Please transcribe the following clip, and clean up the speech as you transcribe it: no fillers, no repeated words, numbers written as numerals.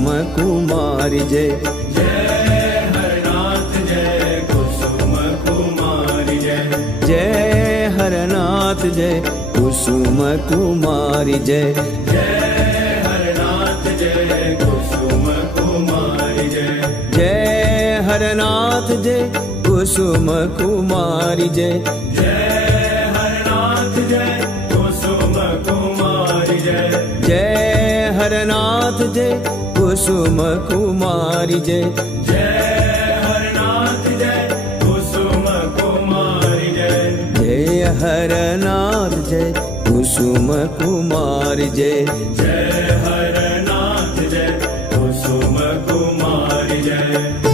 कुसुम कुमारी जय। जय हरनाथ जय कुसुम कुमारी जय। जय हरनाथ जय कुसुम कुमारी जय। जय हरनाथ जय कुसुम कुमारी जय। जय हरनाथ जय कुसुम कुमारी जय। जय हरनाथ जय कुसुम कुमारी जय। जय हरनाथ जय कुसुम कुमारी जय। जय हरनाथ जय कुसुम कुमारी जय। जय हरनाथ जय कुसुम कुमारी जय। जय हरनाथ जय कुसुम कुमारी जय।